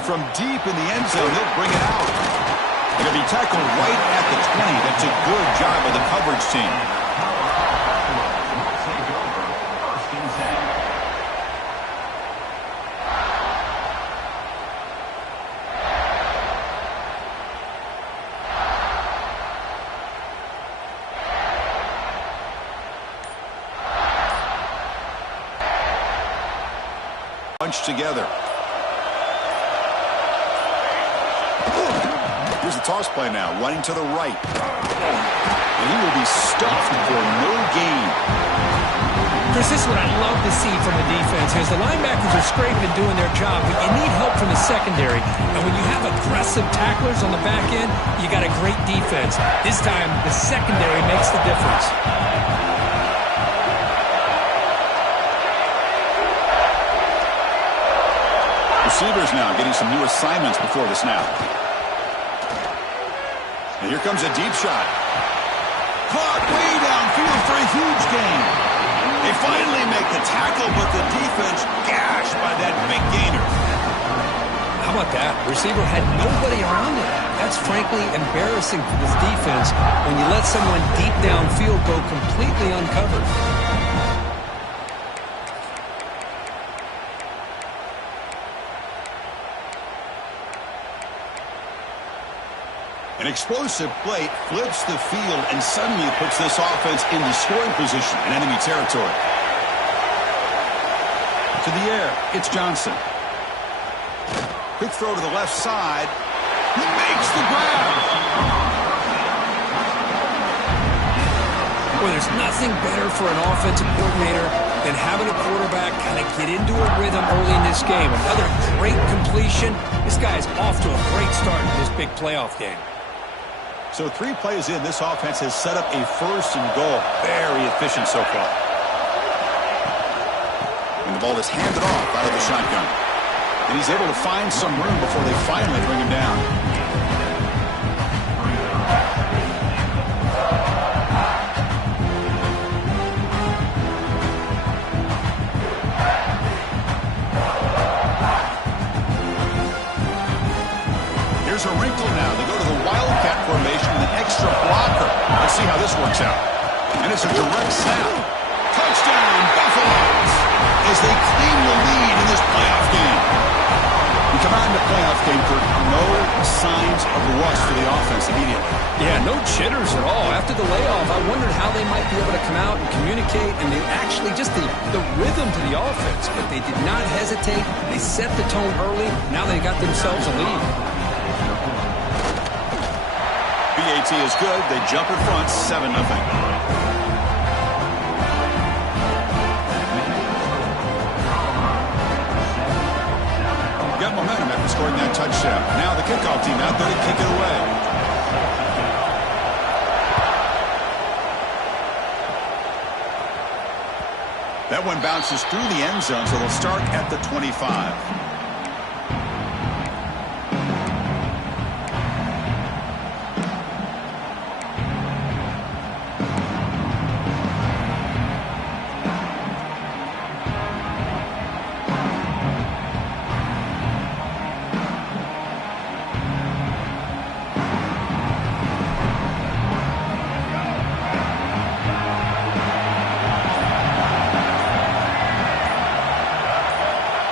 And from deep in the end zone, he'll bring it out. It'll be tackled right at the 20. That's a good job of the coverage team. Bunched together. Here's the toss play now, running to the right. And he will be stuffed for no gain. Chris, this is what I love to see from the defense. As the linebackers are scraping doing their job, but you need help from the secondary. And when you have aggressive tacklers on the back end, you got a great defense. This time, the secondary makes the difference. Receivers now getting some new assignments before the snap. And here comes a deep shot. Caught way downfield for a huge gain. They finally make the tackle, but the defense gashed by that big gainer. How about that? Receiver had nobody around him. That's frankly embarrassing for this defense when you let someone deep downfield go completely uncovered. An explosive play flips the field and suddenly puts this offense into scoring position in enemy territory. To the air, it's Johnson. Quick throw to the left side. He makes the grab. Well, there's nothing better for an offensive coordinator than having a quarterback kind of get into a rhythm early in this game. Another great completion. This guy is off to a great start in this big playoff game. So 3 plays in, this offense has set up a 1st and goal. Very efficient so far. And the ball is handed off out of the shotgun. And he's able to find some room before they finally bring him down. Here's a wrinkle now. They go to the Wildcat formation with an extra blocker. Let's see how this works out. And it's a direct snap. Touchdown, Buffaloes, as they claim the lead in this playoff game. We come out in the playoff game for no signs of rust for the offense immediately. Yeah, no jitters at all. After the layoff, I wondered how they might be able to come out and communicate, and they actually just the rhythm to the offense. But they did not hesitate. They set the tone early. Now they got themselves a lead. BAT is good. They jump in front, 7-0. Got momentum after scoring that touchdown. Now the kickoff team out there to kick it away. That one bounces through the end zone, so they'll start at the 25.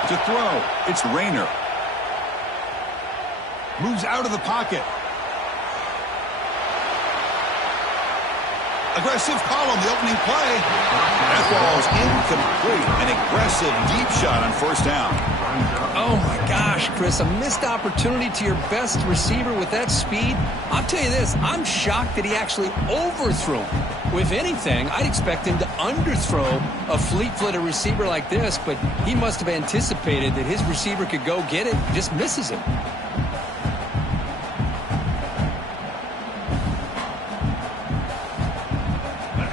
To throw, it's Rayner. Moves out of the pocket. Aggressive call on the opening play. That ball's incomplete. An aggressive deep shot on 1st down. Oh, my gosh, Chris, a missed opportunity to your best receiver with that speed. I'll tell you this, I'm shocked that he actually overthrew him. If anything, I'd expect him to underthrow a fleet-footed receiver like this, but he must have anticipated that his receiver could go get it, just misses him.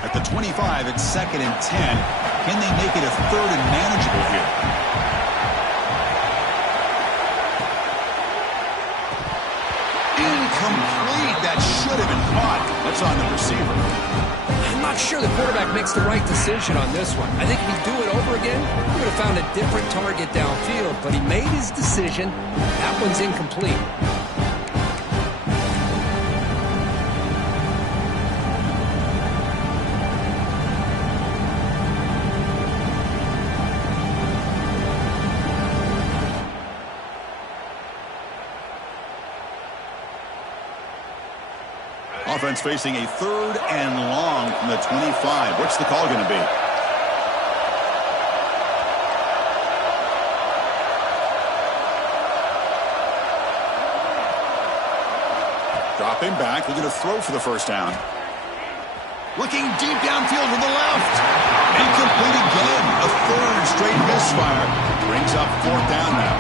At the 25, it's 2nd and 10. Can they make it a 3rd and manageable here? Incomplete. That should have been caught. That's on the receiver. I'm not sure the quarterback makes the right decision on this one. I think if he'd do it over again, he would have found a different target downfield, but he made his decision. That one's incomplete. Offense facing a 3rd and long from the 25. What's the call going to be? Dropping back, looking to throw for the first down. Looking deep downfield to the left. Incomplete again. A 3rd straight misfire. Brings up 4th down now.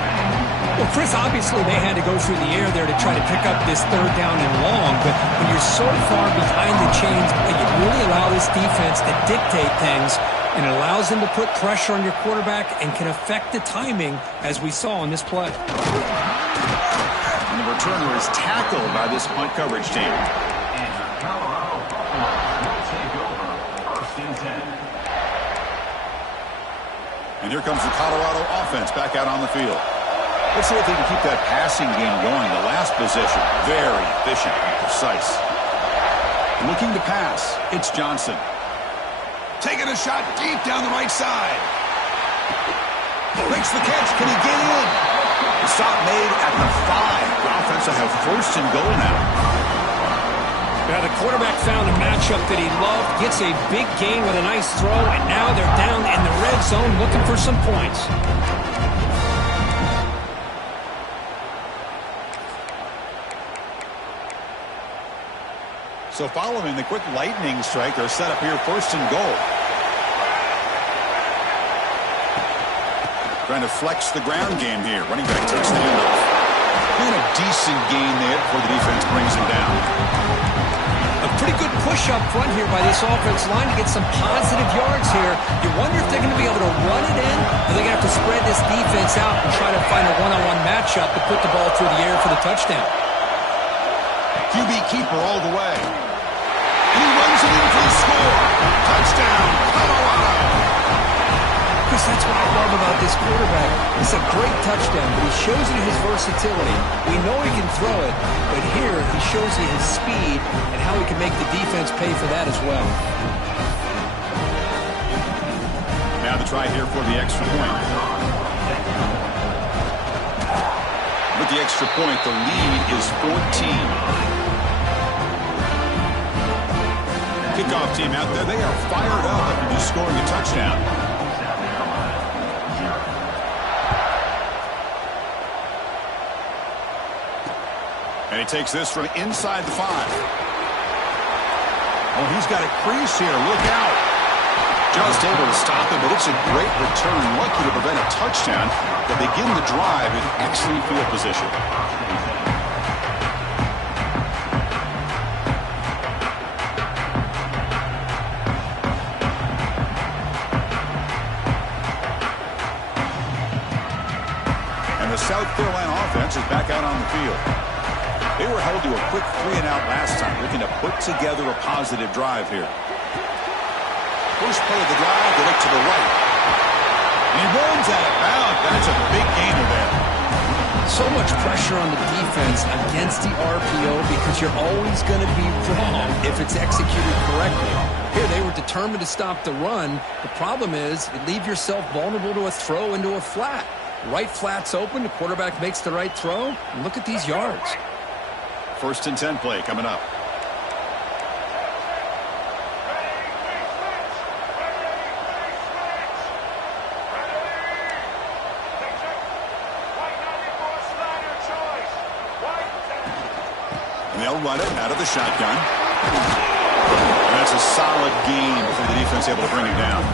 Well, Chris, obviously they had to go through the air there to try to pick up this 3rd down and long, but when you're so far behind the chains, you really allow this defense to dictate things, and it allows them to put pressure on your quarterback and can affect the timing, as we saw on this play. And the returner is tackled by this punt coverage team. And here comes the Colorado offense back out on the field. Let's see if they can keep that passing game going. The last possession, very efficient and precise. Looking to pass, it's Johnson. Taking a shot deep down the right side. Makes the catch. Can he get in? The stop made at the 5. The offense will have 1st and goal now. Now the quarterback found a matchup that he loved, gets a big gain with a nice throw, and now they're down in the red zone looking for some points. So following the quick lightning strike, they're set up here 1st and goal. Trying to flex the ground game here. Running back takes the handoff. And a decent gain there before the defense brings him down. A pretty good push up front here by this offense line to get some positive yards here. You wonder if they're going to be able to run it in, or they're going to have to spread this defense out and try to find a one-on-one matchup to put the ball through the air for the touchdown. QB keeper all the way. And he runs it in for the score. Touchdown, Colorado. Chris, that's what I love about this quarterback. It's a great touchdown, but he shows you his versatility. We know he can throw it, but here he shows you his speed and how he can make the defense pay for that as well. Now the try here for the extra point. With the extra point, the lead is 14. Kickoff team out there, they are fired up after just scoring a touchdown. And he takes this from inside the 5. Oh, he's got a crease here. Look out. Just able to stop it, but it's a great return. Lucky to prevent a touchdown. They begin the drive in excellent field position. And the South Carolina offense is back out on the field. They were held to a quick 3-and-out last time, looking to put together a positive drive here. First play of the drive, they look to the right. And he runs out of bounds. That's a big gainer there. So much pressure on the defense against the RPO because you're always going to be wrong if it's executed correctly. Here, they were determined to stop the run. The problem is you leave yourself vulnerable to a throw into a flat. Right flat's open, the quarterback makes the right throw, and look at these yards. 1st and 10 play coming up. And they'll run it out of the shotgun. And that's a solid gain before the defense able to bring him down.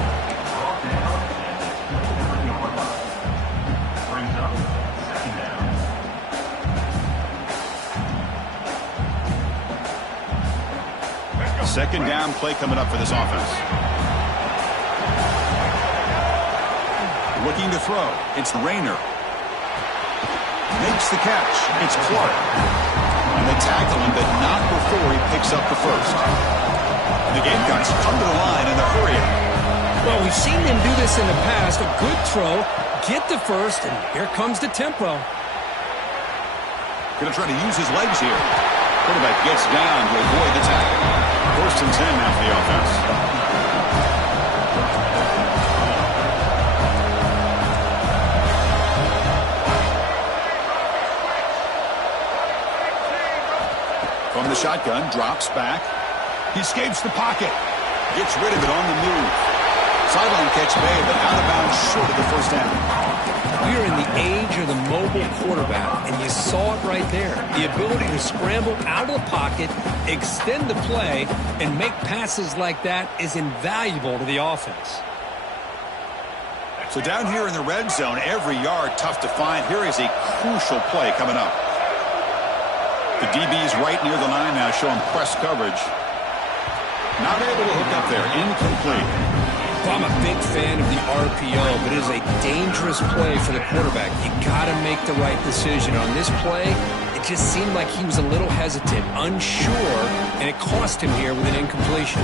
Second down play coming up for this offense. Looking to throw. It's Rayner. Makes the catch. It's Clark. And they tackle him, but not before he picks up the first. The Gamecocks come to the line in the hurry. Well, we've seen them do this in the past. A good throw, get the first, and here comes the tempo. Going to try to use his legs here. Quarterback gets down to avoid the tackle. 1st and 10 now for the offense. From the shotgun, drops back. He escapes the pocket. Gets rid of it on the move. Sideline catch made, but out of bounds short of the first down. We are in the age of the mobile quarterback, and you saw it right there. The ability to scramble out of the pocket, extend the play, and make passes like that is invaluable to the offense. So down here in the red zone, every yard tough to find. Here is a crucial play coming up. The DB's right near the line now, showing press coverage. Not able to hook up there. Incomplete. Well, I'm a big fan of the RPO, but it is a dangerous play for the quarterback. You got to make the right decision. On this play, it just seemed like he was a little hesitant, unsure, and it cost him here with an incompletion.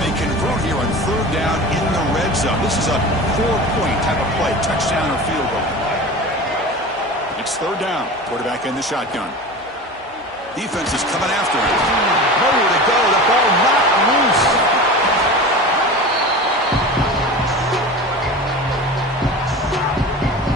They convert here on 3rd down in the red zone. This is a 4-point type of play, touchdown or field goal. It's 3rd down. Quarterback in the shotgun. Defense is coming after him. Nowhere to go. The ball knocked loose.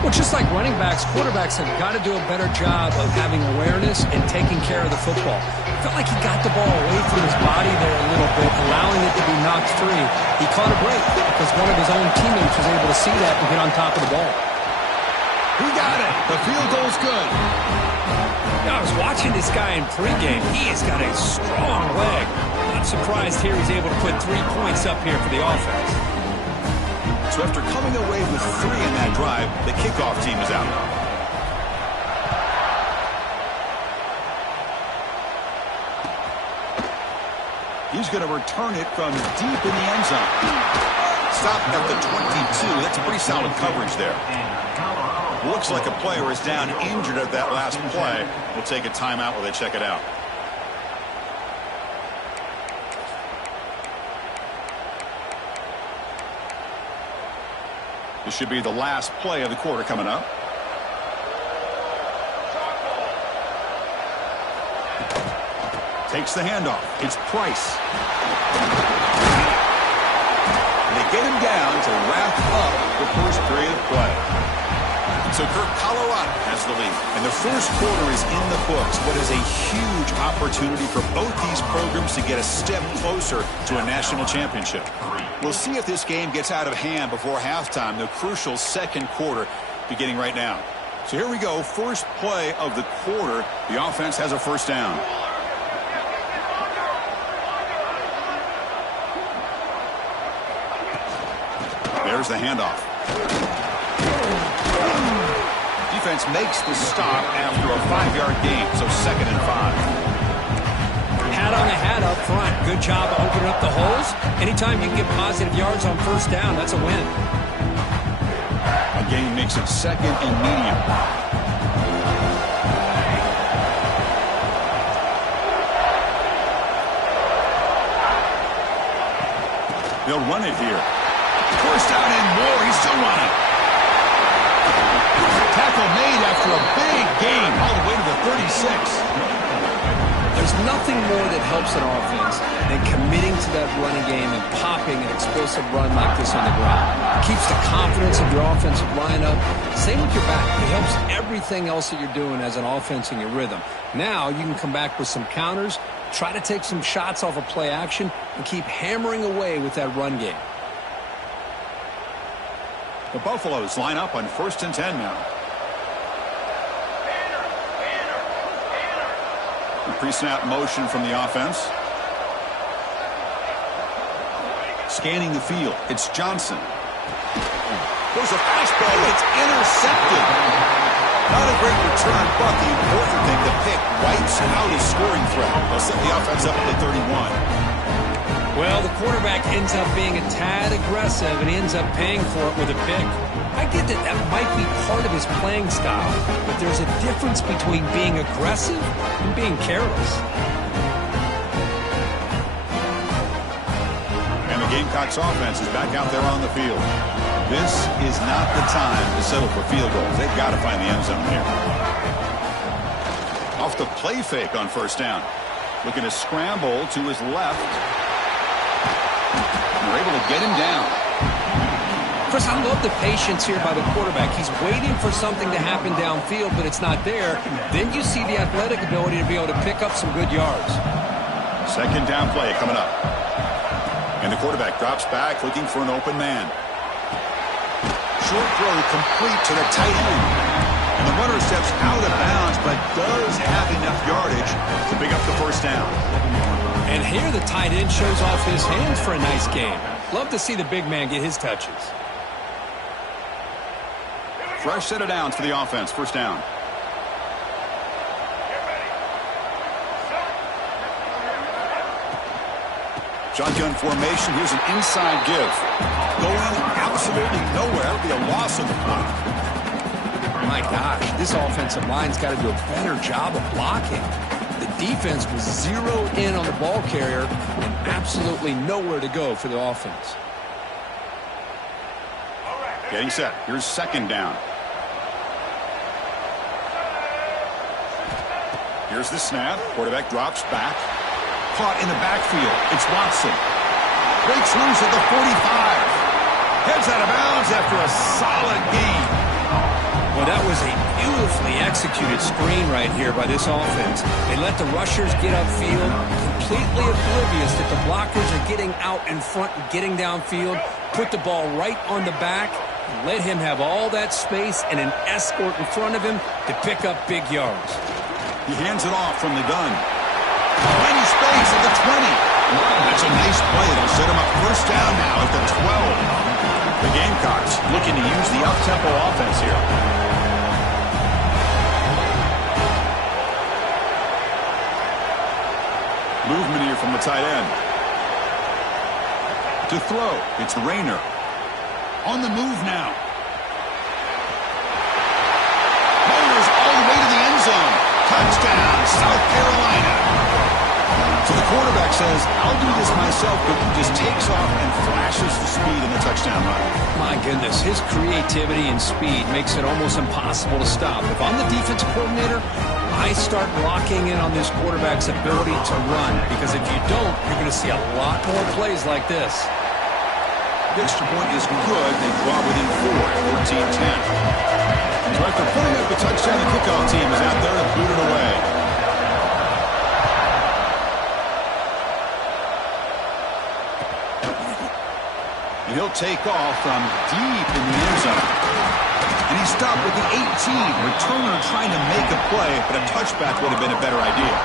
Well, just like running backs, quarterbacks have got to do a better job of having awareness and taking care of the football. Felt like he got the ball away from his body there a little bit, allowing it to be knocked free. He caught a break because one of his own teammates was able to see that and get on top of the ball. He got it. The field goal's good. I was watching this guy in pregame. He has got a strong leg. Not surprised here he's able to put 3 points up here for the offense. So after coming away with 3 in that drive, the kickoff team is out. He's going to return it from deep in the end zone. Stopped at the 22. That's a pretty solid coverage there. Looks like a player is down injured at that last play. We'll take a timeout while they check it out. This should be the last play of the quarter coming up. Takes the handoff. It's Price. And they get him down to wrap up the first period of play. So Colorado has the lead. And the first quarter is in the books. What is a huge opportunity for both these programs to get a step closer to a national championship. We'll see if this game gets out of hand before halftime. The crucial 2nd quarter beginning right now. So here we go. First play of the quarter. The offense has a first down. There's the handoff. Defense makes the stop after a 5-yard gain, so 2nd and 5. Hat on the hat up front. Good job of opening up the holes. Anytime you can get positive yards on first down, that's a win. A gain makes it 2nd and medium. They'll run it here. First down and more. He's still running. Tackle made after a big gain all the way to the 36. There's nothing more that helps an offense than committing to that running game and popping an explosive run like this on the ground. It keeps the confidence of your offensive lineup. Same with your back. It helps everything else that you're doing as an offense in your rhythm. Now you can come back with some counters, try to take some shots off of play action, and keep hammering away with that run game. The Buffaloes line up on 1st and 10 now. Pre-snap motion from the offense. Scanning the field. It's Johnson. There's a fastball. It's intercepted. Not a great return, but the important thing, the pick wipes out his scoring threat. They'll set the offense up at the 31. Well, the quarterback ends up being a tad aggressive, and he ends up paying for it with a pick. I get that that might be part of his playing style, but there's a difference between being aggressive and being careless. Gamecocks offense is back out there on the field. This is not the time to settle for field goals. They've got to find the end zone here. Off the play fake on first down. Looking to scramble to his left. They're able to get him down. Chris, I love the patience here by the quarterback. He's waiting for something to happen downfield, but it's not there. Then you see the athletic ability to be able to pick up some good yards. Second down play coming up. And the quarterback drops back looking for an open man. Short throw complete to the tight end. And the runner steps out of bounds, but does have enough yardage to pick up the first down. And here the tight end shows off his hands for a nice game. Love to see the big man get his touches. Fresh set of downs for the offense. First down. Shotgun formation. Here's an inside give. Going absolutely nowhere. That'll be a loss of the block. My gosh, this offensive line's got to do a better job of blocking. The defense was zeroed in on the ball carrier and absolutely nowhere to go for the offense. Getting set. Here's second down. Here's the snap. Quarterback drops back. Caught in the backfield. It's Watson. Breaks loose at the 45. Heads out of bounds after a solid gain. Well, that was a beautifully executed screen right here by this offense. They let the rushers get upfield, completely oblivious that the blockers are getting out in front and getting downfield, put the ball right on the back, let him have all that space and an escort in front of him to pick up big yards. He hands it off from the gun. Plenty space at the 20. That's a nice play. It'll set him up first down now at the 12. The Gamecocks looking to use the up-tempo offense here. Movement here from the tight end. To throw, it's Rayner. On the move now. Rayners all the way to the end zone. Touchdown, South Carolina. So the quarterback says, I'll do this myself, but he just takes off and flashes the speed in the touchdown run. My goodness, his creativity and speed makes it almost impossible to stop. If I'm the defensive coordinator, I start locking in on this quarterback's ability to run, because if you don't, you're going to see a lot more plays like this. The extra point is good. They draw within 4 at 14-10. So after putting up the touchdown, the kickoff team is out there and boot it away. And he'll take off from deep in the end zone. And he stopped with the 18. Returner trying to make a play, but a touchback would have been a better idea.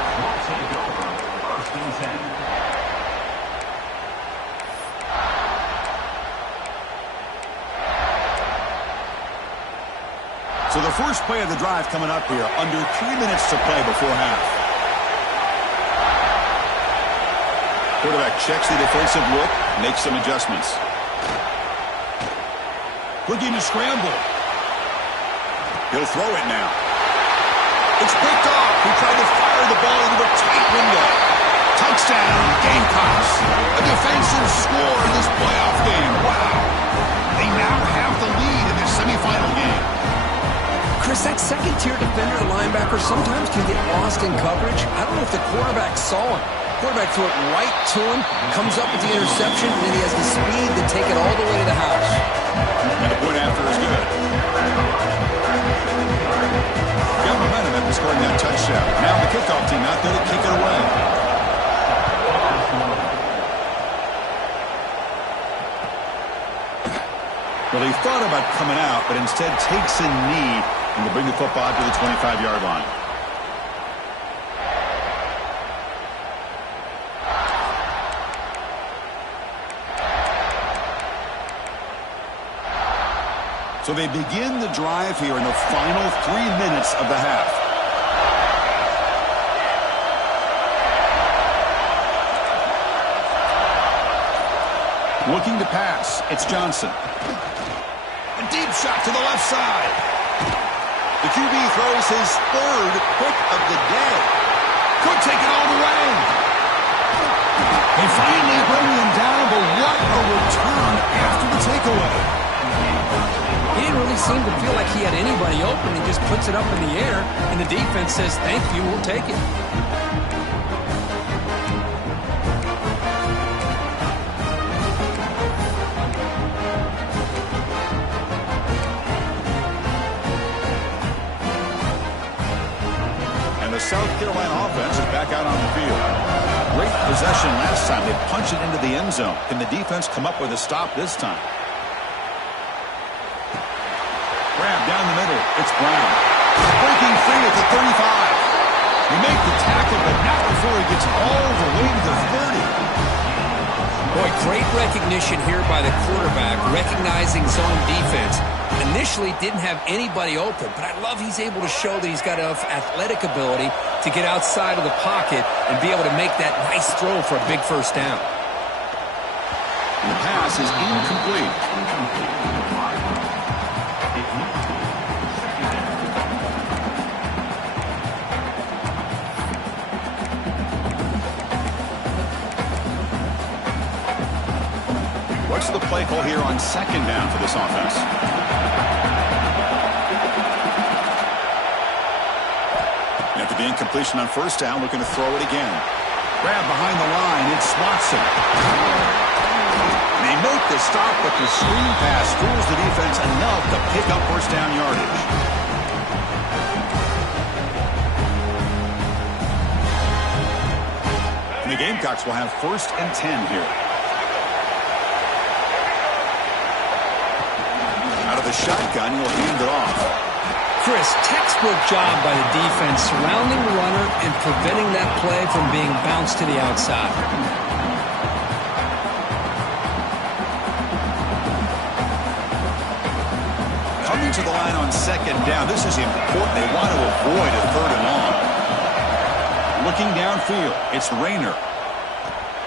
So the first play of the drive coming up here, under 3 minutes to play before half. Quarterback checks the defensive look, makes some adjustments. Looking to scramble. He'll throw it now. It's picked off. He tried to fire the ball into a tight window. Touchdown, Gamecocks. A defensive score in this playoff game. Wow. They now have the lead in this semifinal game. Chris, that second-tier defender or linebacker sometimes can get lost in coverage. I don't know if the quarterback saw him. Quarterback threw it right to him, comes up with the interception, and then he has the speed to take it all the way to the house. And the point after is good. Got momentum after scoring that touchdown. Now the kickoff team out there to kick it away. Well, he thought about coming out, but instead takes a knee and will bring the football to the 25-yard line. So they begin the drive here in the final 3 minutes of the half. Looking to pass. It's Johnson. A deep shot to the left side. The QB throws his third pick of the day. Could take it all the way. They finally bring him down, but what a return after the takeaway. He didn't really seem to feel like he had anybody open and just puts it up in the air, and the defense says, thank you, we'll take it. And the South Carolina offense is back out on the field. Great possession last time. They punched it into the end zone. Can the defense come up with a stop this time? Grab down the middle. It's Brown. Breaking free at the 35. He made the tackle, but not before he gets all the way to the 30. Boy, great recognition here by the quarterback, recognizing zone defense. Initially didn't have anybody open, but I love he's able to show that he's got enough athletic ability to get outside of the pocket and be able to make that nice throw for a big first down. The pass is incomplete. What's the play call here on second down for this offense? After the incompletion on first down, looking to throw it again. Grab behind the line, it's Watson. They make the stop, but the screen pass fools the defense enough to pick up first down yardage. And the Gamecocks will have 1st and 10 here. Out of the shotgun, he'll hand it off. Chris, textbook job by the defense surrounding the runner and preventing that play from being bounced to the outside. Coming to the line on second down. This is important. They want to avoid a 3rd and long. Looking downfield, it's Rayner.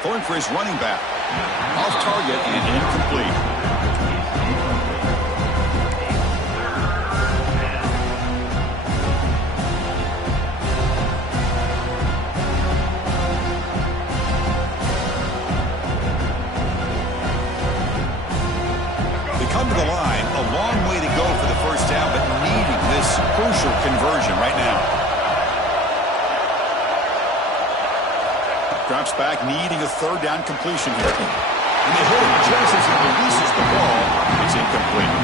Going for his running back. Off target and incomplete. Come to the line, a long way to go for the first down, but needing this crucial conversion right now. Drops back, needing a 3rd down completion here. And they hit him just as he releases the ball. It's incomplete.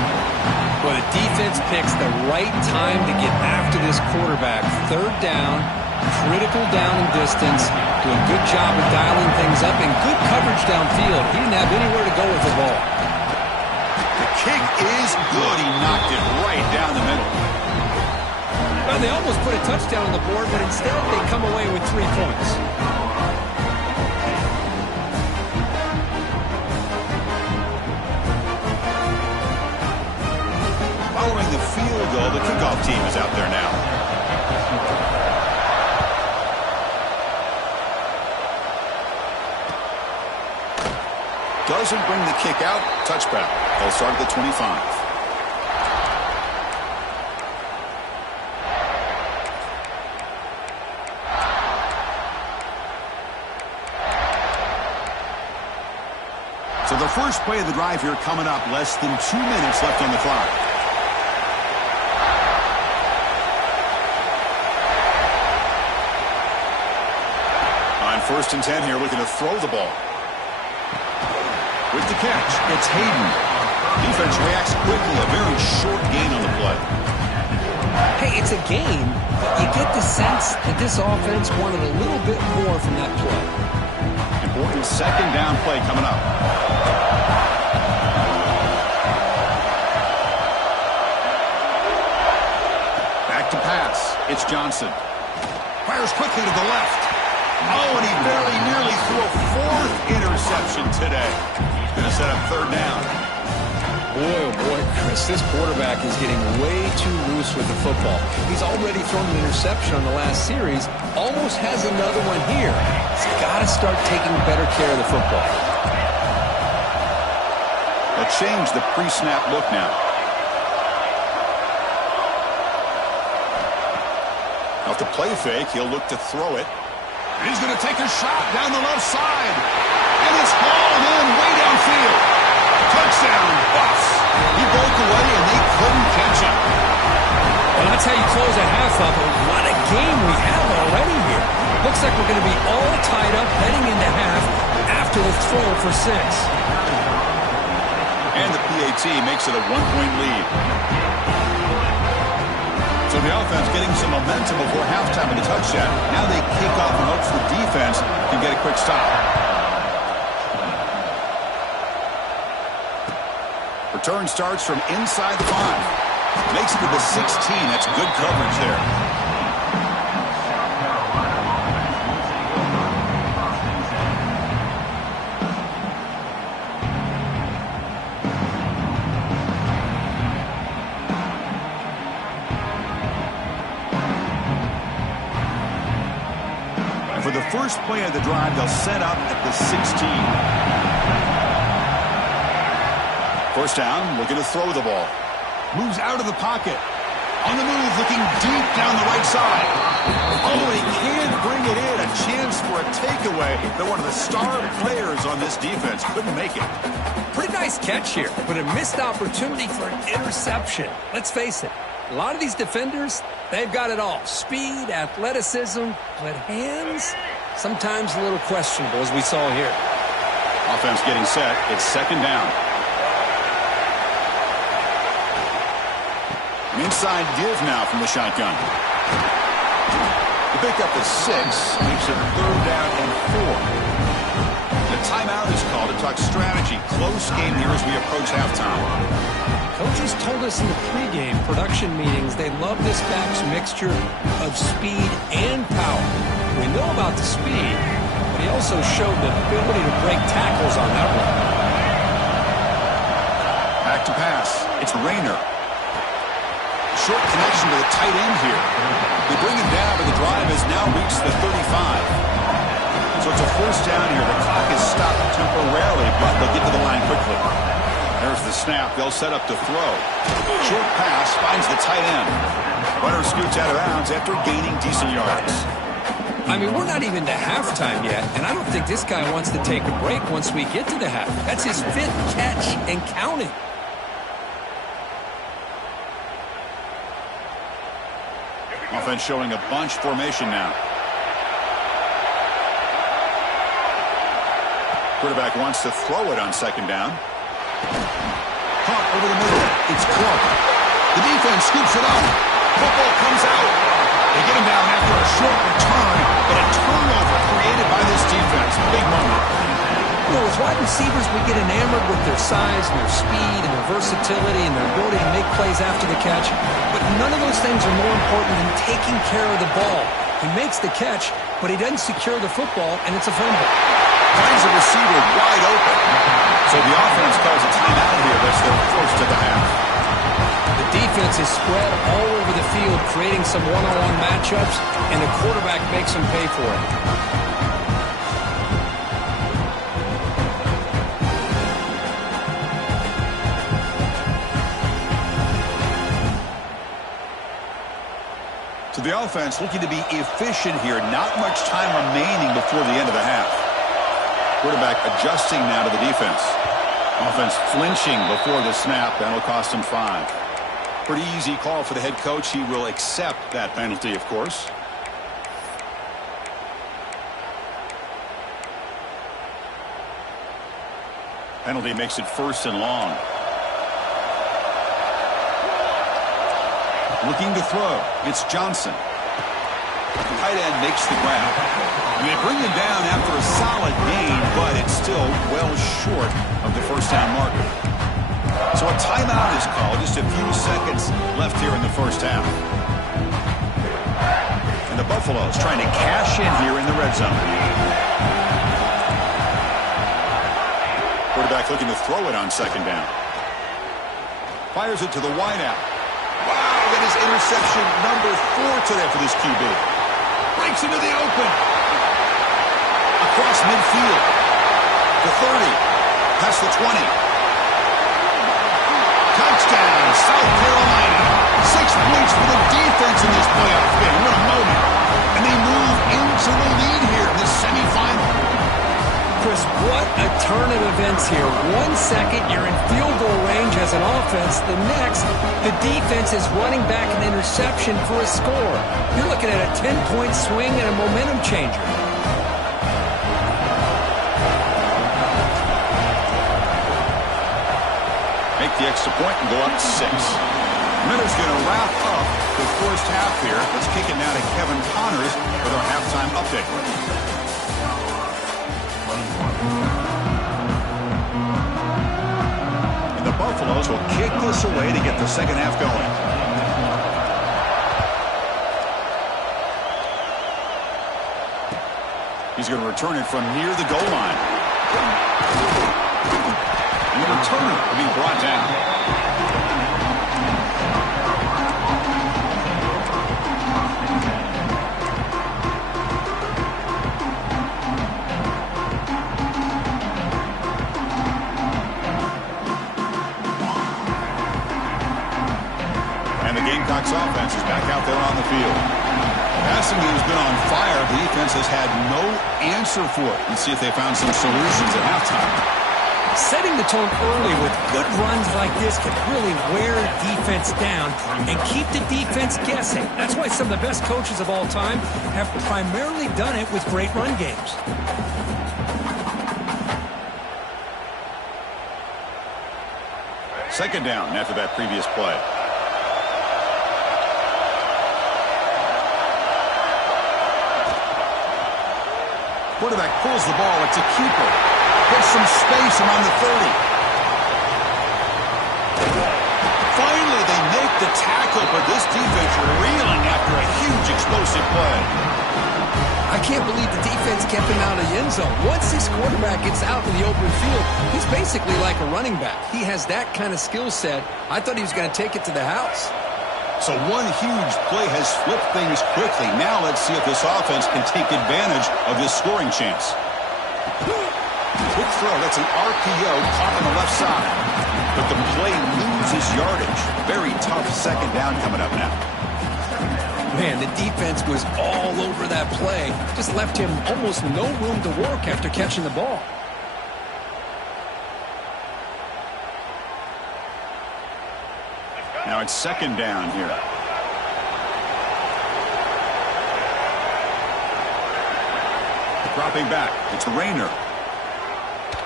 Well, the defense picks the right time to get after this quarterback. 3rd down, critical down and distance, doing a good job of dialing things up, and good coverage downfield. He didn't have anywhere to go with the ball. Kick is good. He knocked it right down the middle. Well, they almost put a touchdown on the board, but instead they come away with 3 points. Following the field goal, the kickoff team is out there now. Doesn't bring the kick out. Touchback. They'll start at the 25. So the first play of the drive here coming up. Less than 2 minutes left on the clock. On 1st and 10 here, looking to throw the ball. With the catch, it's Hayden. Defense reacts quickly. A very short gain on the play. Hey, it's a game, but you get the sense that this offense wanted a little bit more from that play. Important 2nd down play coming up. Back to pass. It's Johnson. Fires quickly to the left. Oh, and he very nearly threw a 4th interception today. Going to set up 3rd down. Boy, oh boy, Chris, this quarterback is getting way too loose with the football. He's already thrown an interception on the last series, almost has another one here. He's got to start taking better care of the football. They'll change the pre-snap look now. Off the play fake, he'll look to throw it. He's going to take a shot down the left side. And it's hauled in way downfield. Touchdown, Buffs. He broke away, and they couldn't catch him. Well, that's how you close a half up. What a game we have already here. Looks like we're going to be all tied up heading into half after the throw for 6. And the PAT makes it a 1-point lead. So the offense getting some momentum before halftime in the touchdown. Now they kick off and hopes the defense can get a quick stop. Return starts from inside the 5. Makes it to the 16. That's good coverage there. For the first play of the drive, they'll set up at the 16. First down, looking to throw the ball. Moves out of the pocket. On the move, looking deep down the right side. Oh, he can't bring it in. A chance for a takeaway, but one of the star players on this defense couldn't make it. Pretty nice catch here, but a missed opportunity for an interception. Let's face it, a lot of these defenders, they've got it all. Speed, athleticism, but hands, sometimes a little questionable, as we saw here. Offense getting set. It's second down. An inside give now from the shotgun. The pickup is 6, makes it third down and 4. The timeout is called to talk strategy. Close game here as we approach halftime. Coaches told us in the pregame production meetings they love this back's mixture of speed and power. We know about the speed, but he also showed the ability to break tackles on that one. Back to pass. It's Rayner. Short connection to the tight end here. They bring him down, but the drive has now reached the 35. So it's a first down here. The clock is stopped temporarily, but they'll get to the line quickly. There's the snap. They'll set up to throw. Short pass finds the tight end. Runner scoots out of bounds after gaining decent yards. I mean, we're not even to halftime yet, and I don't think this guy wants to take a break once we get to the half. That's his 5th catch and counting. Offense showing a bunch formation now. Quarterback wants to throw it on second down. Caught over the middle. It's Clark. The defense scoops it up. Football comes out. They get him down after a short return, but a turnover created by this defense. Big moment. You know, as wide receivers, we get enamored with their size and their speed and their versatility and their ability to make plays after the catch. But none of those things are more important than taking care of the ball. He makes the catch, but he doesn't secure the football, and it's a fumble. Finds the receiver wide open. So the offense calls a timeout here. That's their first of the half. The defense is spread all over the field, creating some one-on-one matchups, and the quarterback makes them pay for it. So the offense looking to be efficient here. Not much time remaining before the end of the half. Quarterback adjusting now to the defense. Offense flinching before the snap. That'll cost him 5. Pretty easy call for the head coach. He will accept that penalty, of course. Penalty makes it first and long. Looking to throw. It's Johnson. The tight end makes the grab. And they bring him down after a solid gain, but it's still well short of the first down marker. So a timeout is called. Just a few seconds left here in the first half. And the Buffaloes trying to cash in here in the red zone. Quarterback looking to throw it on second down. Fires it to the wideout. Wow, that is interception number 4 today for this QB. Breaks into the open. Across midfield. The 30. Past the 20. Touchdown, South Carolina. 6 points for the defense in this playoff game. What a moment. And they move into the lead here in this semifinal. For Chris, what a turn of events here. 1 second, you're in field goal range as an offense. The next, the defense is running back an interception for a score. You're looking at a 10-point swing and a momentum changer. Make the extra point and go up 6. Miller's going to wrap up the first half here. Let's kick it now to Kevin Connors with our halftime update. And the Buffaloes will kick this away to get the second half going. He's going to return it from near the goal line. And the return will be brought down. And the Gamecocks offense is back out there on the field. Passing game has been on fire. The defense has had no answer for it. Let's see if they found some solutions at halftime. Setting the tone early with good runs like this can really wear defense down and keep the defense guessing. That's why some of the best coaches of all time have primarily done it with great run games. Second down after that previous play. Quarterback pulls the ball. It's a keeper. Gets some space around the 30. Finally, they make the tackle, but this defense reeling after a huge explosive play. I can't believe the defense kept him out of the end zone. Once this quarterback gets out in the open field, he's basically like a running back. He has that kind of skill set. I thought he was going to take it to the house. So one huge play has flipped things quickly. Now let's see if this offense can take advantage of this scoring chance. Quick throw. That's an RPO caught on the left side. But the play loses yardage. Very tough second down coming up now. Man, the defense was all over that play. Just left him almost no room to work after catching the ball. Now it's second down here. Dropping back. It's Rayner.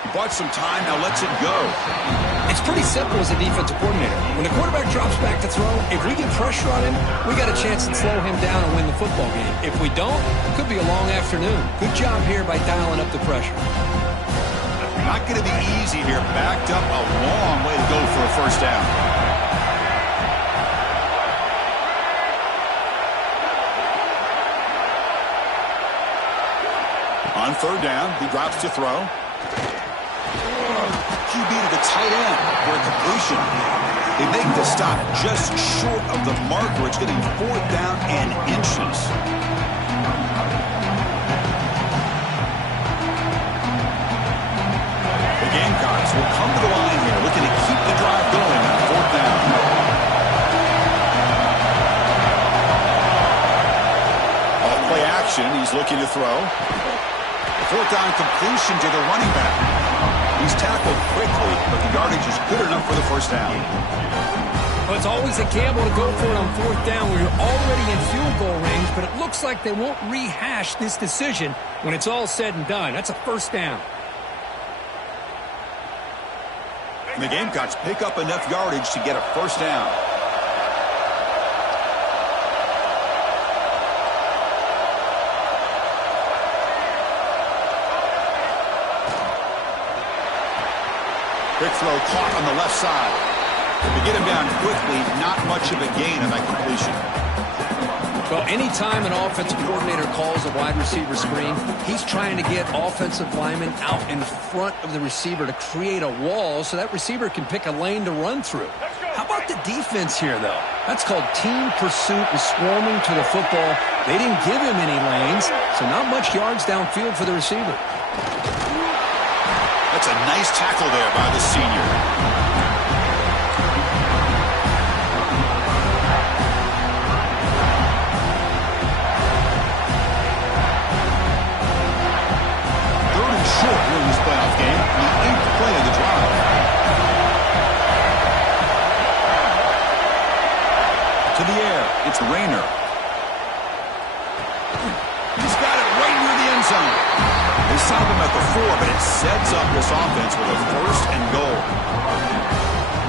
He bought some time, now lets it go. It's pretty simple as a defensive coordinator. When the quarterback drops back to throw, if we get pressure on him, we got a chance to slow him down and win the football game. If we don't, it could be a long afternoon. Good job here by dialing up the pressure. Not going to be easy here. Backed up a long way to go for a first down. On third down, he drops to throw. QB to the tight end for a completion. They make the stop just short of the marker. It's getting fourth down and inches. The Gamecocks will come to the line here, looking to keep the drive going on fourth down. Off play action, he's looking to throw. Fourth down completion to the running back. He's tackled quickly, but the yardage is good enough for the first down. Well, it's always a gamble to go for it on fourth down where you're already in field goal range, but it looks like they won't rehash this decision when it's all said and done. That's a first down. And the Gamecocks pick up enough yardage to get a first down. Quick throw caught on the left side. To get him down quickly, not much of a gain on that completion. Well, anytime an offensive coordinator calls a wide receiver screen, he's trying to get offensive linemen out in front of the receiver to create a wall so that receiver can pick a lane to run through. How about the defense here, though? That's called team pursuit and swarming to the football. They didn't give him any lanes, so not much yards downfield for the receiver. That's a nice tackle there by the senior. Third and short, here in this It's Rayner. He's got it right near the end zone. They stop him at the 4, but it sets up this offense with a first and goal.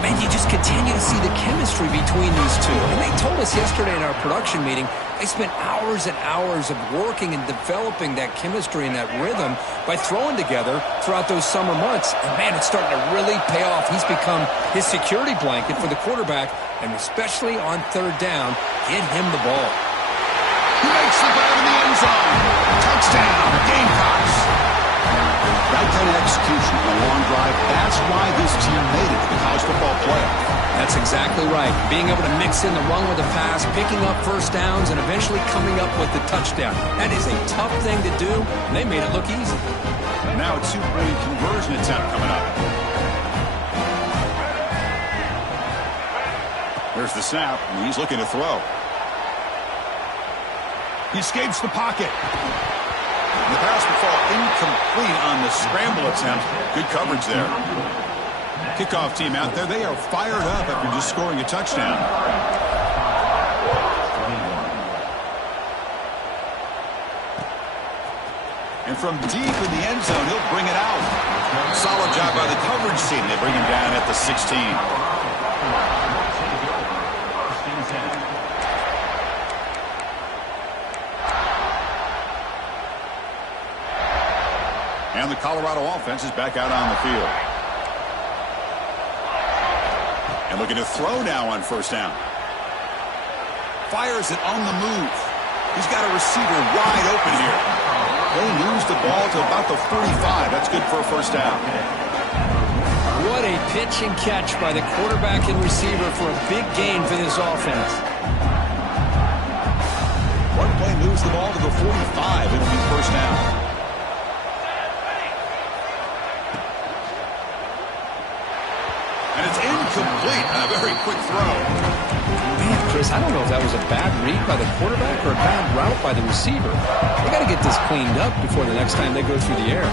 Man, you just continue to see the chemistry between these two. And they told us yesterday in our production meeting, they spent hours and hours of working and developing that chemistry and that rhythm by throwing together throughout those summer months. And, man, it's starting to really pay off. He's become his security blanket for the quarterback, and especially on third down, get him the ball. He makes the grab in the end zone. Touchdown, Gamecocks. That kind of execution on a long drive, that's why this team made it to the college football playoff. That's exactly right. Being able to mix in the run with the pass, picking up first downs, and eventually coming up with the touchdown. That is a tough thing to do, and they made it look easy. And now a two-point conversion attempt coming up. There's the snap, and he's looking to throw. He escapes the pocket. The pass will fall incomplete on the scramble attempt. Good coverage there. Kickoff team out there, they are fired up after just scoring a touchdown. And from deep in the end zone, he'll bring it out. Solid job by the coverage team. They bring him down at the 16. And the Colorado offense is back out on the field. And looking to throw now on first down. Fires it on the move. He's got a receiver wide open here. They lose the ball to about the 45. That's good for a first down. What a pitch and catch by the quarterback and receiver for a big gain for this offense. One play moves the ball to the 45. It'll be first down. And it's incomplete on a very quick throw. Man, Chris, I don't know if that was a bad read by the quarterback or a bad route by the receiver. They got to get this cleaned up before the next time they go through the air.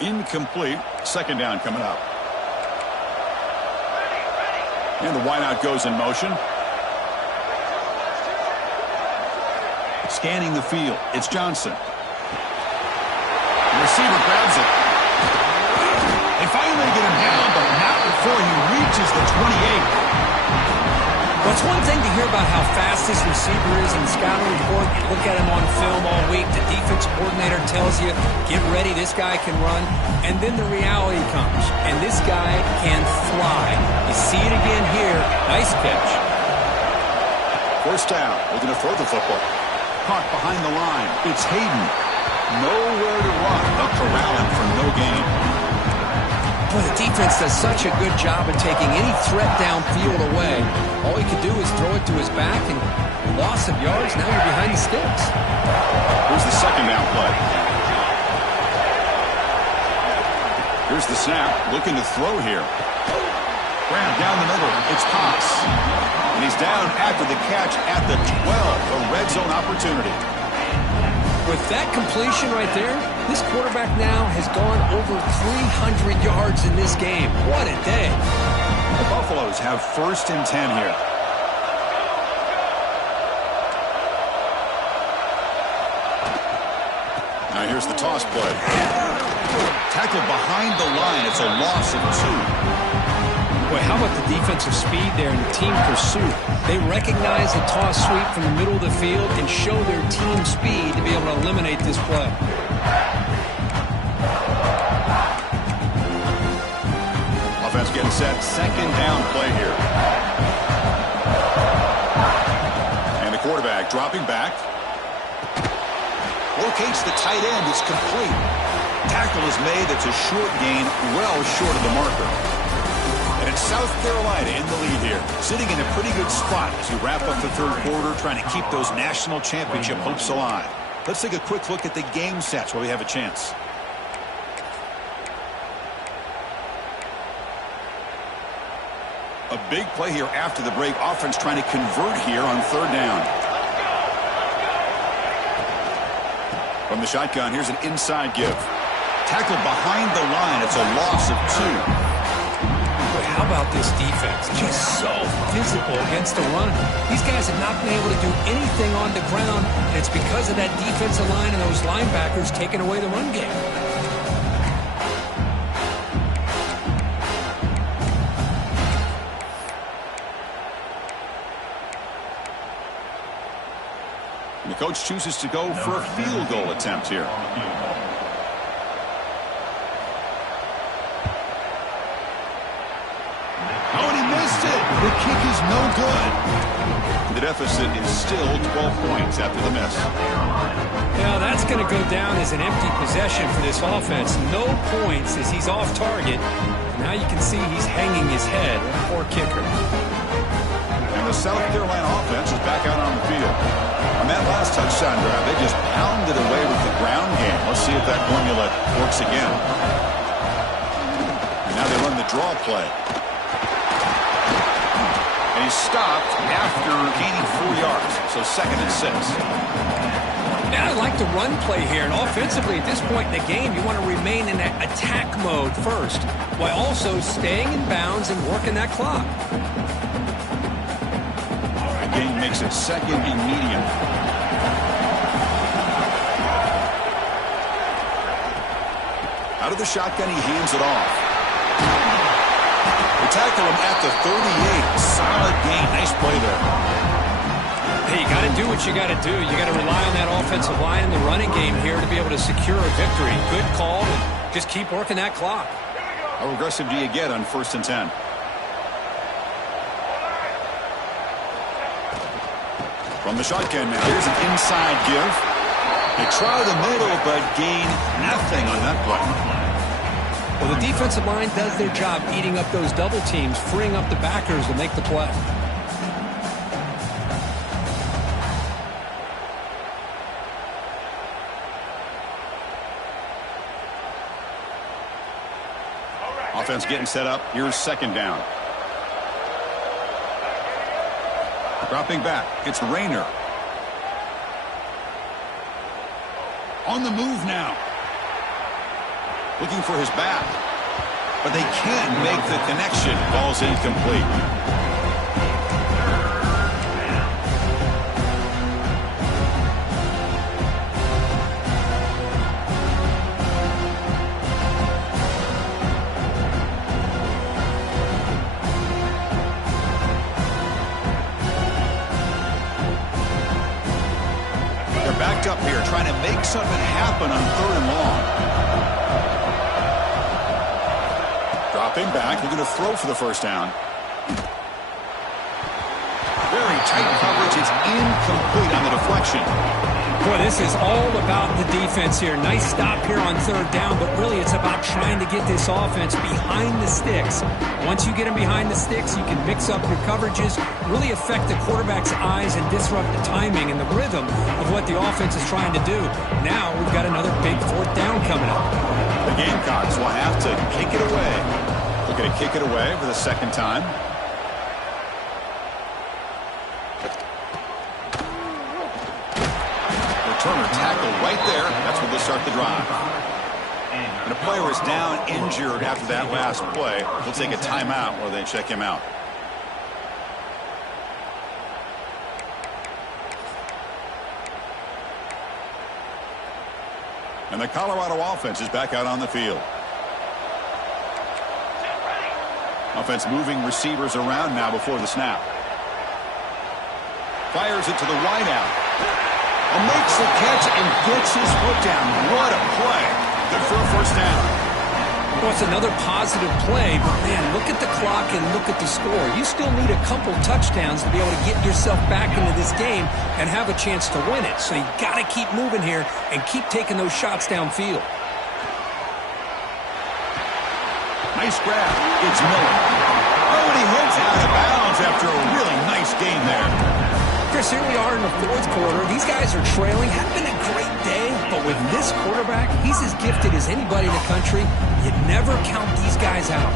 Incomplete. Second down coming up. And the wideout goes in motion. Scanning the field. It's Johnson. The receiver grabs it. They finally get him down, but not before he reaches the 28. Well, it's one thing to hear about how fast this receiver is in the scouting report. You look at him on film all week. The defense coordinator tells you, get ready, this guy can run. And then the reality comes, and this guy can fly. You see it again here. Nice catch. First down. Looking to throw the football. Caught behind the line. It's Hayden. Nowhere to run. Up to Rowland for no gain. Boy, the defense does such a good job of taking any threat downfield away. All he could do is throw it to his back, and loss of yards, now you're behind the sticks. Here's the second down play. Here's the snap. Looking to throw here. Grant down the middle. It's Pops. And he's down after the catch at the 12. A red zone opportunity. With that completion right there, this quarterback now has gone over 300 yards in this game. What a day. The Buffaloes have first and 10 here. Now here's the toss play. Tackled behind the line. It's a loss of 2. Boy, how about the defensive speed there in the team pursuit? They recognize the toss sweep from the middle of the field and show their team speed to be able to eliminate this play. Offense getting set. Second down play here. And the quarterback dropping back. Locates the tight end. It's complete. Tackle is made. It's a short gain, well short of the marker. And it's South Carolina in the lead here, sitting in a pretty good spot as we wrap up the third quarter, trying to keep those national championship hopes alive. Let's take a quick look at the game sets while we have a chance. A big play here after the break. Offense trying to convert here on third down. From the shotgun, here's an inside give. Tackled behind the line. It's a loss of 2. Boy, how about this defense? Just so physical against the run. These guys have not been able to do anything on the ground, and it's because of that defensive line and those linebackers taking away the run game. The coach chooses to go for a field goal attempt here. Oh, and he missed it. The kick is no good. The deficit is still 12 points after the miss. Now that's going to go down as an empty possession for this offense. No points as he's off target. Now you can see he's hanging his head. Poor kicker. And the South Carolina offense is back out on the field. On that last touchdown drive, they just pounded away with the ground game. Let's see if that formula works again. And now they run the draw play. And he's stopped after gaining 4 yards. So 2nd and 6. Yeah, I like the run play here. And offensively, at this point in the game, you want to remain in that attack mode first, while also staying in bounds and working that clock. Gain makes it 2nd and medium. Out of the shotgun, he hands it off. They tackle him at the 38. Solid gain. Nice play there. Hey, you got to do what you got to do. You got to rely on that offensive line and the running game here to be able to secure a victory. Good call, and just keep working that clock. How aggressive do you get on 1st and 10? From the shotgun now, here's an inside give. They try the middle, but gain nothing on that play. Well, the defensive line does their job eating up those double teams, freeing up the backers to make the play. Offense getting set up. Here's 2nd down. Dropping back, it's Rayner. On the move now. Looking for his back. But they can't make the connection. Ball's incomplete. Backed up here, trying to make something happen on 3rd and long. Dropping back, looking to throw for the 1st down. Very tight coverage. It's incomplete on the deflection. Boy, this is all about the defense here. Nice stop here on 3rd down, but really it's about trying to get this offense behind the sticks. Once you get them behind the sticks, you can mix up your coverages, really affect the quarterback's eyes and disrupt the timing and the rhythm of what the offense is trying to do. Now we've got another big 4th down coming up. The Gamecocks will have to kick it away. Looking to kick it away for the 2nd time. Returner tackled right there. That's where they'll start the drive. And a player is down injured after that last play. They'll take a timeout while they check him out. And the Colorado offense is back out on the field. Offense moving receivers around now before the snap. Fires it to the wideout. And makes the catch and gets his foot down. What a play. Good for a 1st down. Well, it's another positive play, but man, look at the clock and look at the score. You still need a couple touchdowns to be able to get yourself back into this game and have a chance to win it. So you got to keep moving here and keep taking those shots downfield. Nice grab. It's Miller. Oh, and he hits out of bounds after a really nice game there. Chris, here we are in the 4th quarter. These guys are trailing. Hadn't been a great day, but with this quarterback, he's as gifted as anybody in the country. You never count these guys out.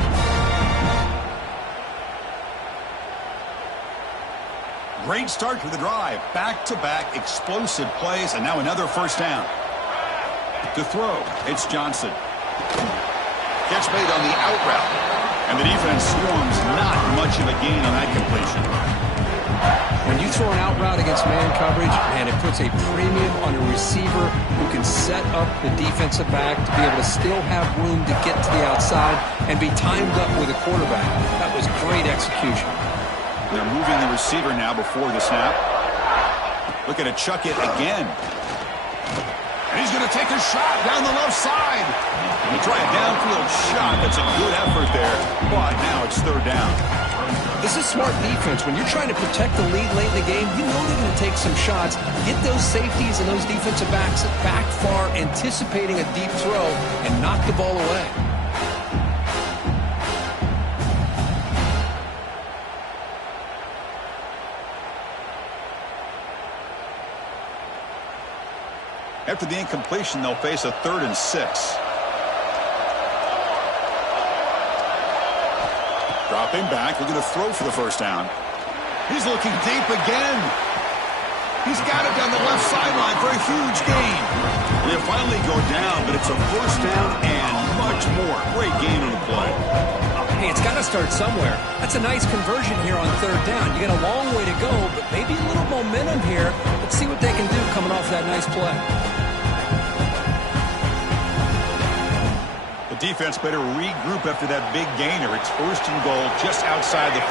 Great start to the drive. Back-to-back explosive plays, and now another 1st down. To throw, it's Johnson. Catch made on the out route. And the defense swarms not much of a gain on that completion. When you throw an out route against man coverage, man, it puts a premium on a receiver who can set up the defensive back to be able to still have room to get to the outside and be timed up with a quarterback. That was great execution. They're moving the receiver now before the snap. Looking to chuck it again. And he's going to take a shot down the left side. And he try a downfield shot. That's a good effort there. But now it's third down. This is smart defense. When you're trying to protect the lead late in the game, you know they're going to take some shots. Get those safeties and those defensive backs back far, anticipating a deep throw, and knock the ball away. After the incompletion, they'll face a 3rd and 6. Dropping back, looking to throw for the first down. He's looking deep again. He's got it down the left sideline for a huge gain. They finally go down, but it's a first down and much more. Great gain on the play. Hey, it's got to start somewhere. That's a nice conversion here on 3rd down. You got a long way to go, but maybe a little momentum here. Let's see what they can do coming off that nice play. Defense better regroup after that big gainer. It's 1st and goal just outside the 5.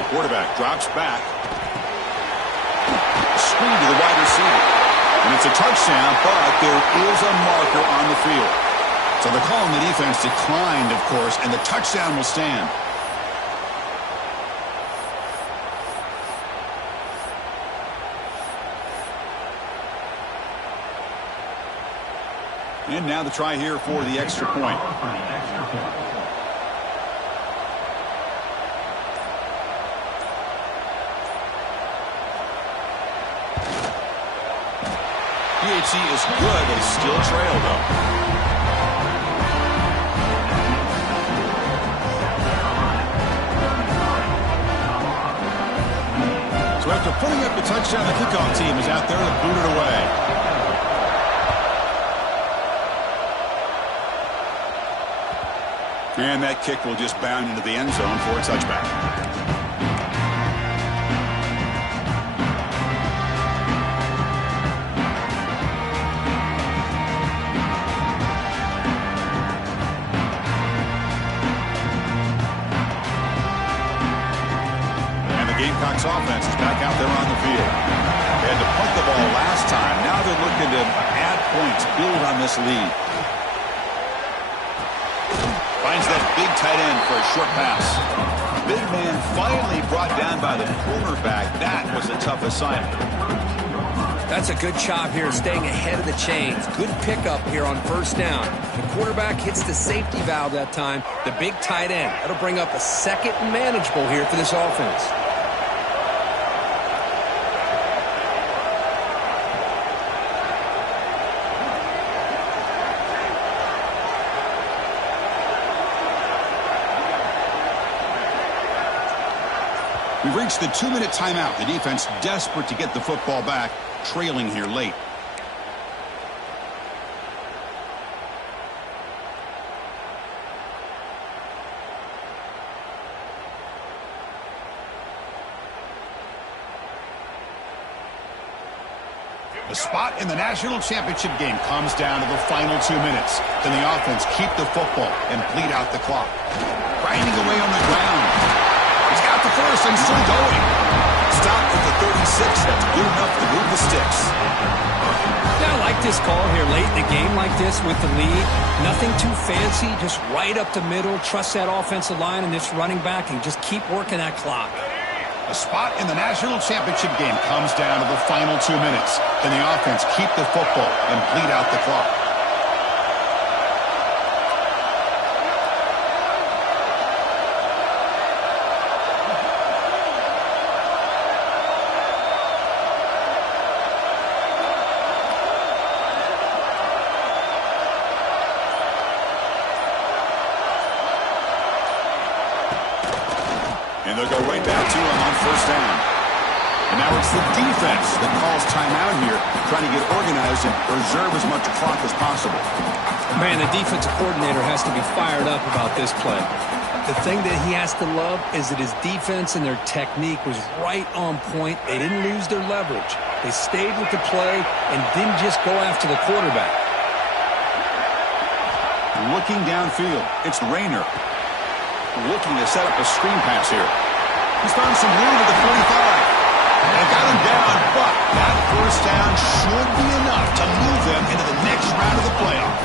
The quarterback drops back. Screen to the wide receiver. And it's a touchdown, but there is a marker on the field. So the call on the defense declined, of course, and the touchdown will stand. And now the try here for the extra point. PHC is good. They still trail, though. So after putting up the touchdown, the kickoff team is out there to boot it away. And that kick will just bound into the end zone for a touchback. And the Gamecocks offense is back out there on the field. They had to punt the ball last time. Now they're looking to add points, build on this lead. Finds that big tight end for a short pass. Big man finally brought down by the cornerback. That was a tough assignment. That's a good job here, staying ahead of the chains. Good pickup here on 1st down. The quarterback hits the safety valve that time. The big tight end. That'll bring up a 2nd and manageable here for this offense. We've reached the 2-minute timeout. The defense desperate to get the football back, trailing here late. The spot in the national championship game comes down to the final 2 minutes. Can the offense keep the football and bleed out the clock? Grinding away on the ground. He's got the first and still going. Stopped at the 36. That's good enough to move the sticks. Yeah, I like this call here late in the game like this with the lead. Nothing too fancy, just right up the middle. Trust that offensive line and this running back and just keep working that clock. The spot in the national championship game comes down to the final 2 minutes. Can the offense keep the football and bleed out the clock? And they'll go right back to him on 1st down. And now it's the defense that calls timeout here, trying to get organized and preserve as much clock as possible. Man, the defensive coordinator has to be fired up about this play. The thing that he has to love is that his defense and their technique was right on point. They didn't lose their leverage. They stayed with the play and didn't just go after the quarterback. Looking downfield, it's Rayner. Looking to set up a screen pass here. He's found some room at the 45. And got him down, but that first down should be enough to move them into the next round of the playoff.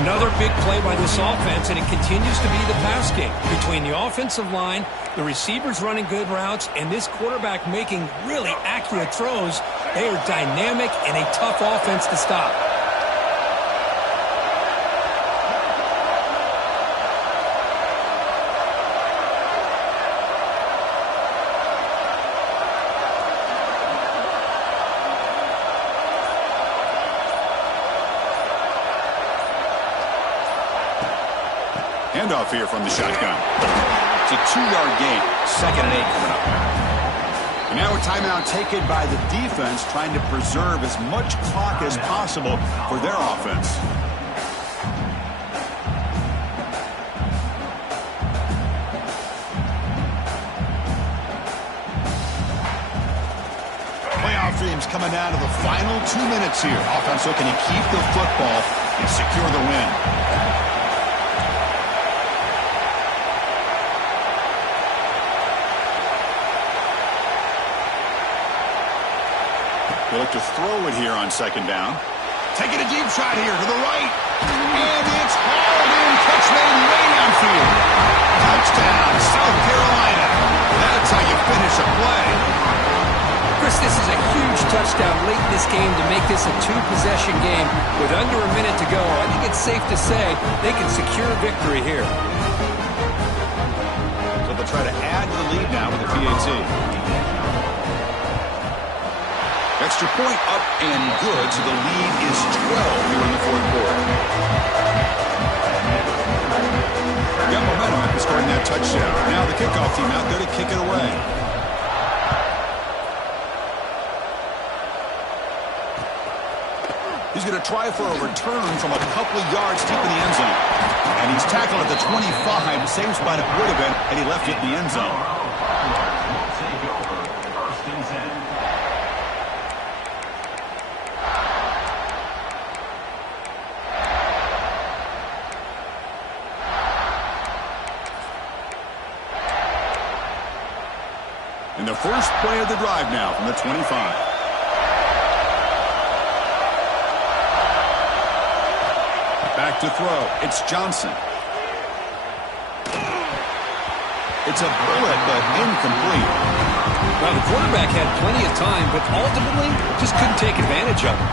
Another big play by this offense, and it continues to be the pass game. Between the offensive line, the receivers running good routes, and this quarterback making really accurate throws, they are dynamic and a tough offense to stop. Handoff here from the shotgun. It's a 2-yard gain. 2nd and 8 coming up. And now a timeout taken by the defense, trying to preserve as much clock as possible for their offense. Playoff dreams coming down to the final 2 minutes here. Offense looking to keep the football and secure the win. They look to throw it here on 2nd down. Taking a deep shot here to the right. And it's hauled in. Catch made way downfield. Touchdown, South Carolina. That's how you finish a play. Chris, this is a huge touchdown late in this game to make this a 2-possession game with under a minute to go. I think it's safe to say they can secure victory here. So they'll try to add to the lead now with the PAT. Extra point up and good, so the lead is 12 here in the 4th quarter. Got momentum after scoring that touchdown. Now the kickoff team out there to kick it away. He's going to try for a return from a couple of yards deep in the end zone. And he's tackled at the 25, same spot it would have been had he left it in the end zone. And the first play of the drive now from the 25. Back to throw. It's Johnson. It's a bullet, but incomplete. Well, the quarterback had plenty of time, but ultimately just couldn't take advantage of it.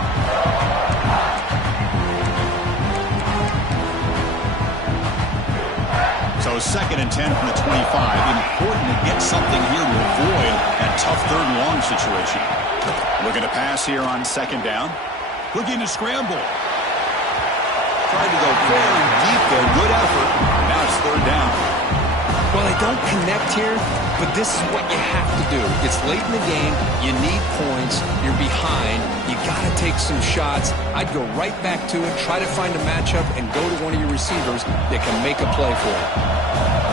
So 2nd and 10 from the 25. Important to get something here to avoid that tough 3rd and long situation. Looking to pass here on 2nd down. Looking to scramble. Tried to go very deep there. Good effort. Now it's 3rd down. Well, they don't connect here, but this is what you have to do. It's late in the game. You need points. You're behind. You got to take some shots. I'd go right back to it, try to find a matchup, and go to one of your receivers that can make a play for it.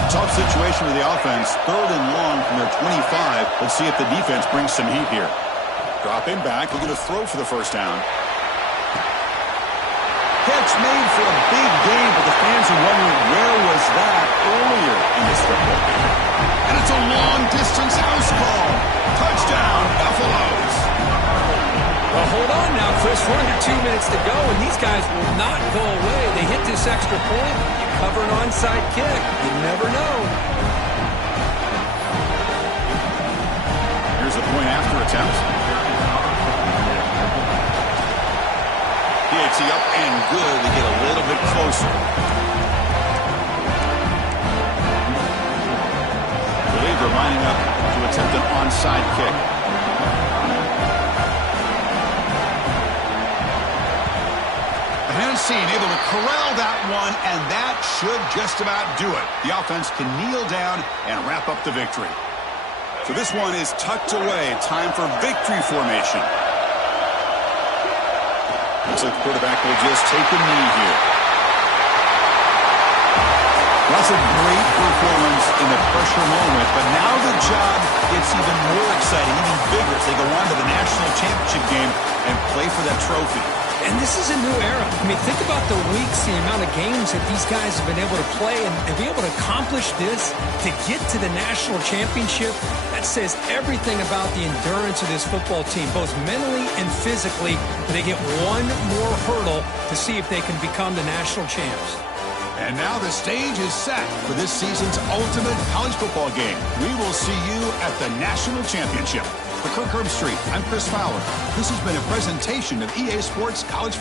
Tough situation with the offense. 3rd and long from their 25. Let's see if the defense brings some heat here. Dropping back. Looking to throw for the first down. Catch made for a big game, but the fans are wondering where was that earlier in this football game. And it's a long-distance house call. Touchdown, Buffaloes. Well, hold on now, Chris. We're under 2 minutes to go, and these guys will not go away. They hit this extra point. You cover an onside kick. You never know. Here's a point after attempt. PAT up and good to get a little bit closer. I believe they're lining up to attempt an onside kick. The Hennessy able to corral that one, and that should just about do it. The offense can kneel down and wrap up the victory. So this one is tucked away. Time for victory formation. Looks like the quarterback will just take a knee here. That's a great performance in the pressure moment, but now the job gets even more exciting, even bigger as they go on to the national championship game and play for that trophy. And this is a new era. I mean, think about the weeks, the amount of games that these guys have been able to play and be able to accomplish this, to get to the national championship. That says everything about the endurance of this football team, both mentally and physically. They get one more hurdle to see if they can become the national champs. And now the stage is set for this season's ultimate college football game. We will see you at the national championship. For Kirk Herbstreit, I'm Chris Fowler. This has been a presentation of EA Sports College.